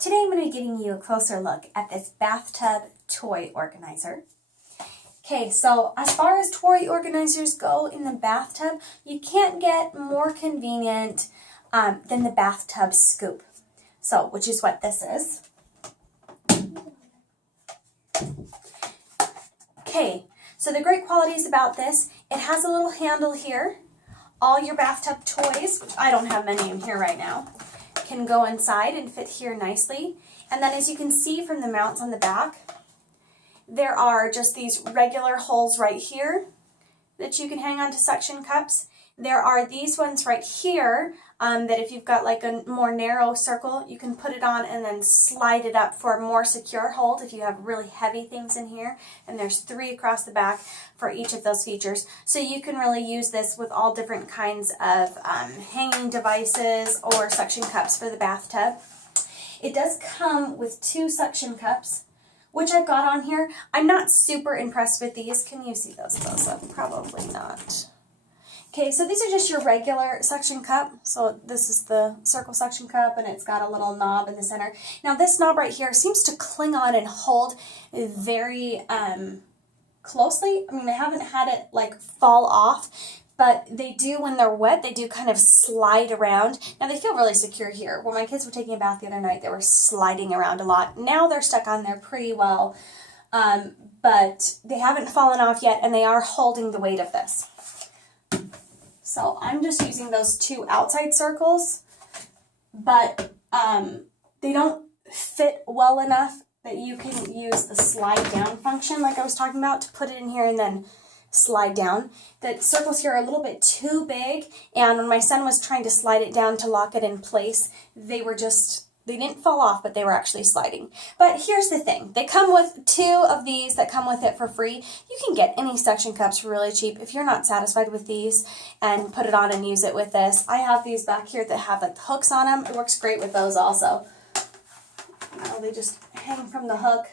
Today I'm going to be giving you a closer look at this bathtub toy organizer. Okay, so as far as toy organizers go in the bathtub, you can't get more convenient than the bathtub scoop. So, which is what this is. Okay, so the great qualities about this, it has a little handle here. All your bathtub toys, which I don't have many in here right now, can go inside and fit here nicely. And then as you can see from the mounts on the back, there are just these regular holes right here that you can hang onto suction cups. There are these ones right here that if you've got like a more narrow circle, you can put it on and then slide it up for a more secure hold if you have really heavy things in here. And there's 3 across the back for each of those features. So you can really use this with all different kinds of hanging devices or suction cups for the bathtub. It does come with 2 suction cups, which I've got on here. I'm not super impressed with these. Can you see those close up? Probably not. Okay, so these are just your regular suction cup. So this is the circle suction cup, and it's got a little knob in the center. Now this knob right here seems to cling on and hold very closely. I mean, I haven't had it like fall off, but they do when they're wet, they do kind of slide around. Now they feel really secure here. When my kids were taking a bath the other night, they were sliding around a lot. Now they're stuck on there pretty well, but they haven't fallen off yet, and they are holding the weight of this. So I'm just using those 2 outside circles, but they don't fit well enough that you can use the slide down function like I was talking about to put it in here and then slide down. The circles here are a little bit too big, and when my son was trying to slide it down to lock it in place, they didn't fall off, but they were actually sliding. But here's the thing. They come with 2 of these that come with it for free. You can get any suction cups really cheap if you're not satisfied with these and put it on and use it with this. I have these back here that have like hooks on them. It works great with those also. They just hang from the hook.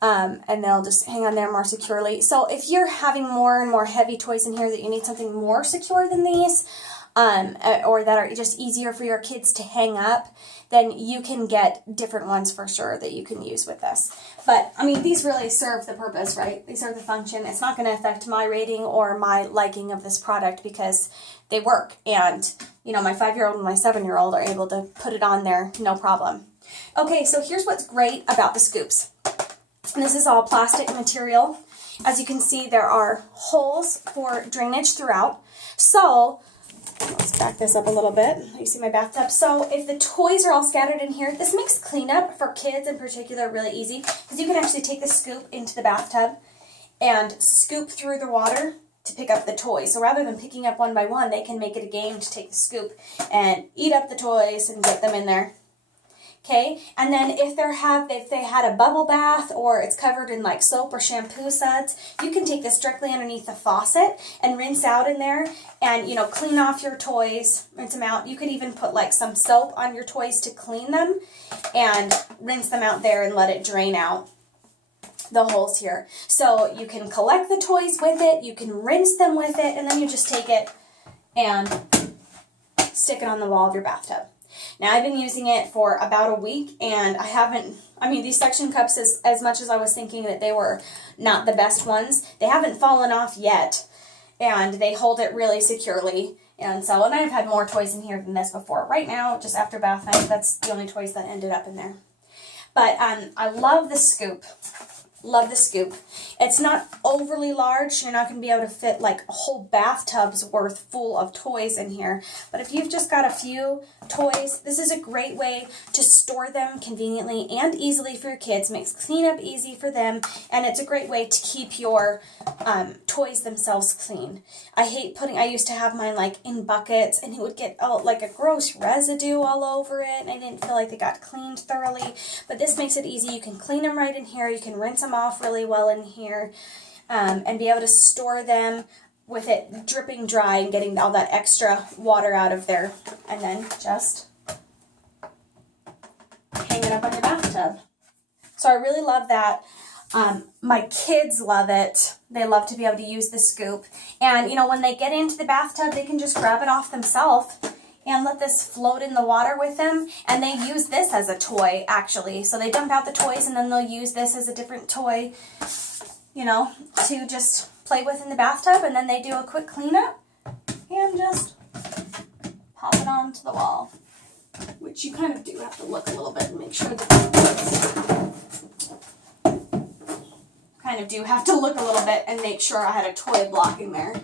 And they'll just hang on there more securely. So if you're having more and more heavy toys in here that you need something more secure than these, or that are just easier for your kids to hang up, then you can get different ones for sure that you can use with this. But, I mean, these really serve the purpose, right? They serve the function. It's not going to affect my rating or my liking of this product because they work. And, you know, my 5-year-old and my 7-year-old are able to put it on there, no problem. Okay, so here's what's great about the scoops. And this is all plastic material. As you can see, there are holes for drainage throughout. So, let's back this up a little bit. You see my bathtub. So if the toys are all scattered in here, this makes cleanup for kids in particular really easy because you can actually take the scoop into the bathtub and scoop through the water to pick up the toys. So rather than picking up one by one, they can make it a game to take the scoop and eat up the toys and get them in there. Okay, and then if they had a bubble bath or it's covered in like soap or shampoo suds, you can take this directly underneath the faucet and rinse out in there and, you know, clean off your toys, rinse them out. You could even put like some soap on your toys to clean them and rinse them out there and let it drain out the holes here. So you can collect the toys with it, you can rinse them with it, and then you just take it and stick it on the wall of your bathtub. Now, I've been using it for about a week, and these suction cups, as much as I was thinking that they were not the best ones, they haven't fallen off yet, and they hold it really securely. And I've had more toys in here than this before. Right now, just after bath night, that's the only toys that ended up in there. But I love the scoop. Love the scoop. It's not overly large. You're not going to be able to fit like a whole bathtub's worth full of toys in here. But if you've just got a few toys, this is a great way to store them conveniently and easily for your kids. Makes cleanup easy for them, and it's a great way to keep your toys themselves clean. I used to have mine like in buckets, and it would get like a gross residue all over it, and I didn't feel like they got cleaned thoroughly. But this makes it easy. You can clean them right in here. You can rinse them off really well in here, and be able to store them with it dripping dry and getting all that extra water out of there, and then just hang it up on your bathtub. So I really love that. My kids love it. They love to be able to use the scoop, and you know, when they get into the bathtub, they can just grab it off themselves and let this float in the water with them. And they use this as a toy, actually. So they dump out the toys and then they'll use this as a different toy, you know, to just play with in the bathtub. And then they do a quick cleanup and just pop it onto the wall, which you kind of do have to look a little bit and make sure that and make sure I had a toy blocking there.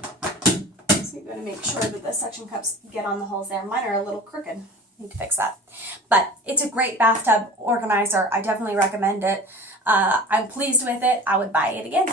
So you're going to make sure that the suction cups get on the holes there. Mine are a little crooked. Need to fix that. But it's a great bathtub organizer. I definitely recommend it. I'm pleased with it. I would buy it again.